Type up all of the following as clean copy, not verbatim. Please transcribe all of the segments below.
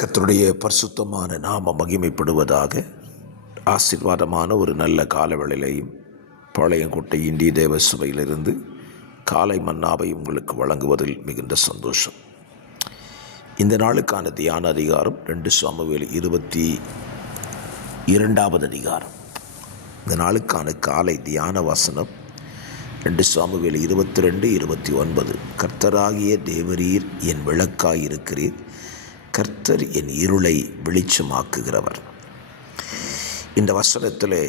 கர்த்தருடைய பரிசுத்தமான நாம மகிமைப்படுவதாக. ஆசீர்வாதமான ஒரு நல்ல காலவேளையிலையும் பாளையங்கோட்டை இந்திய தேவ சபையிலிருந்து காலை மன்னாவை உங்களுக்கு வழங்குவதில் மிகுந்த சந்தோஷம். இந்த நாளுக்கான தியான அதிகாரம் 2 சாமுவேல் 22வது அதிகாரம். இந்த நாளுக்கான காலை தியான வசனம் 2 சாமுவேல் 22-29. கர்த்தராகிய தேவரீர் என் விளக்காயிருக்கிறீர், கர்த்தர் என் இருளை வெளிச்சமாக்குகிறவர். இந்த வசனத்தில்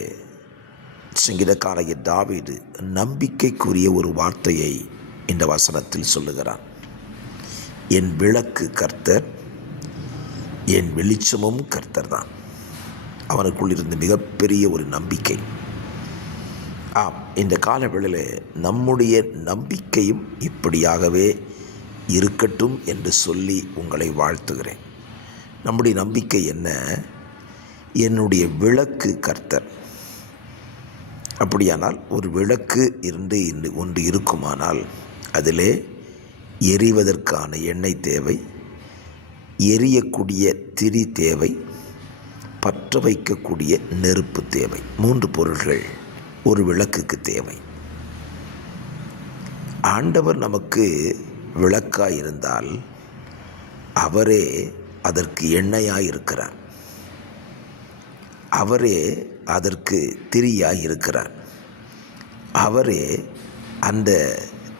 சங்கீதக்காரனாகிய தாவீது நம்பிக்கைக்குரிய ஒரு வார்த்தையை இந்த வசனத்தில் சொல்லுகிறான். என் விளக்கு கர்த்தர், என் வெளிச்சமும் கர்த்தர் தான். அவனுக்குள் இருந்த மிகப்பெரிய ஒரு நம்பிக்கை. ஆம், இந்த காலவேளையில் நம்முடைய நம்பிக்கையும் இப்படியாகவே இருக்கட்டும் என்று சொல்லி உங்களை வாழ்த்துகிறேன். நம்முடைய நம்பிக்கை என்ன? என்னுடைய விளக்கு கர்த்தர். அப்படியானால் ஒரு விளக்கு ஒன்று இருக்குமானால் அதிலே எரிவதற்கான எண்ணெய் தேவை, எரியக்கூடிய திரி தேவை, பற்ற வைக்கக்கூடிய நெருப்பு தேவை. 3 பொருள்கள் ஒரு விளக்குக்கு தேவை. ஆண்டவர் நமக்கு விளக்காய் இருந்தால் அவரே அதற்கு எண்ணெயாய் இருக்கிறார், அவரே அதற்கு திரியாய் இருக்கிறார், அவரே அந்த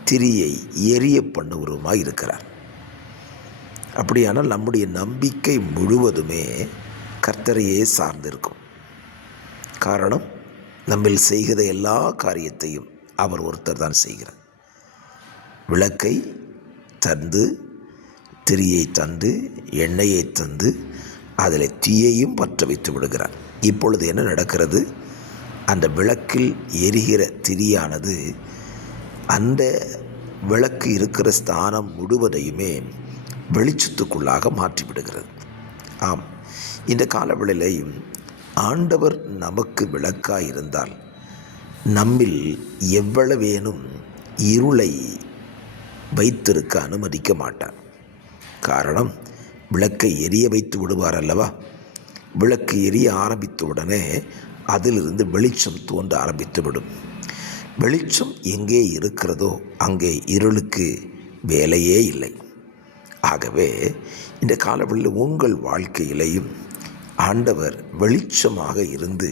திரியை எரிய பண்ணுவருமாய் இருக்கிறார். அப்படியானால் நம்முடைய நம்பிக்கை முழுவதுமே கர்த்தரையே சார்ந்திருக்கும். காரணம், நம்மில் செய்கிற எல்லா காரியத்தையும் அவர் ஒருத்தர் தான் செய்கிறார். விளக்கை தந்து, திரியை தந்து, எண்ணெயை தந்து, அதில் தீயையும் பற்ற வைத்து விடுகிறார். இப்பொழுது என்ன நடக்கிறது? அந்த விளக்கில் எரிகிற திரியானது அந்த விளக்கு இருக்கிற ஸ்தானம் முழுவதையுமே வெளிச்சத்துக்குள்ளாக மாற்றிவிடுகிறது. ஆம், இந்த காலவேளையிலையும் ஆண்டவர் நமக்கு விளக்காய் இருந்தால் நம்மில் எவ்வளவேனும் இருளை வைத்திருக்க அனுமதிக்க மாட்டார். காரணம், விளக்கை எரிய வைத்து விடுவார் அல்லவா? விளக்கு எரிய ஆரம்பித்த உடனே அதிலிருந்து வெளிச்சம் தோன்ற ஆரம்பித்துவிடும். வெளிச்சம் எங்கே இருக்கிறதோ அங்கே இருளுக்கு வேலையே இல்லை. ஆகவே இந்த காலவெளியில் உங்கள் வாழ்க்கையிலையும் ஆண்டவர் வெளிச்சமாக இருந்து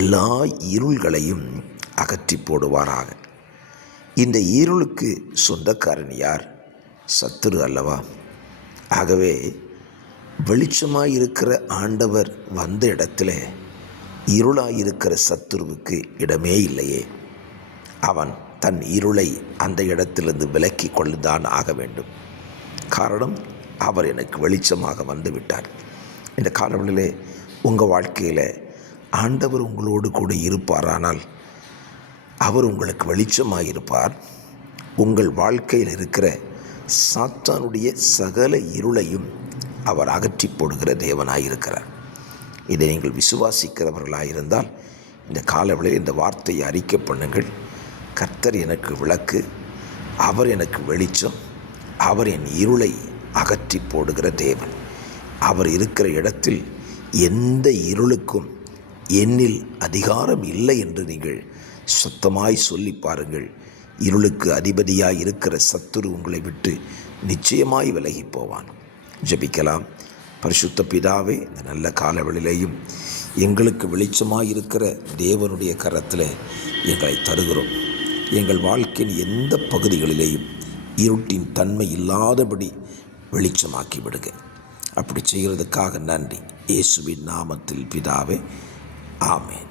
எல்லா இருள்களையும் அகற்றி போடுவாராக. இந்த இருளுக்கு சொந்தக்காரன் யார்? சத்துரு அல்லவா? ஆகவே வெளிச்சமாயிருக்கிற ஆண்டவர் வந்த இடத்துல இருளாயிருக்கிற சத்துருவுக்கு இடமே இல்லையே. அவன் தன் இருளை அந்த இடத்திலிருந்து விலக்கி கொள்ளுதான் ஆக வேண்டும். காரணம், அவர் எனக்கு வெளிச்சமாக வந்து விட்டார். இந்த காலவெளியிலே உங்கள் வாழ்க்கையில் ஆண்டவர் உங்களோடு கூட இருப்பாரானால் அவர் உங்களுக்கு வெளிச்சமாக இருப்பார். உங்கள் வாழ்க்கையில் இருக்கிற சாத்தானுடைய சகல இருளையும் அவர் அகற்றி போடுகிற தேவனாயிருக்கிறார். இதை நீங்கள் விசுவாசிக்கிறவர்களாயிருந்தால் இந்த காலவெளியில் இந்த வார்த்தையை அறிக்கை பண்ணுங்கள். கர்த்தர் எனக்கு விளக்கு, அவர் எனக்கு வெளிச்சம், அவர் என் இருளை அகற்றி போடுகிற தேவன். அவர் இருக்கிற இடத்தில் எந்த இருளுக்கும் என்னில் அதிகாரம் இல்லை என்று நீங்கள் சுத்தமாய் சொல்லி பாருங்கள். இருளுக்கு அதிபதியாய் இருக்கிற சத்துரு உங்களை விட்டு நிச்சயமாய் விலகி போவான். ஜெபிக்கலாம். பரிசுத்த பிதாவே, இந்த நல்ல காலவெளியிலேயும் எங்களுக்கு வெளிச்சமாய் இருக்கிற தேவனுடைய கரத்தில் எங்களை தருகிறோம். எங்கள் வாழ்க்கையின் எந்த பகுதிகளிலேயும் இருட்டின் தன்மை இல்லாதபடி வெளிச்சமாக்கி விடுங்க. அப்படி செய்கிறதுக்காக நன்றி. இயேசுவின் நாமத்தில் பிதாவே, ஆமென்.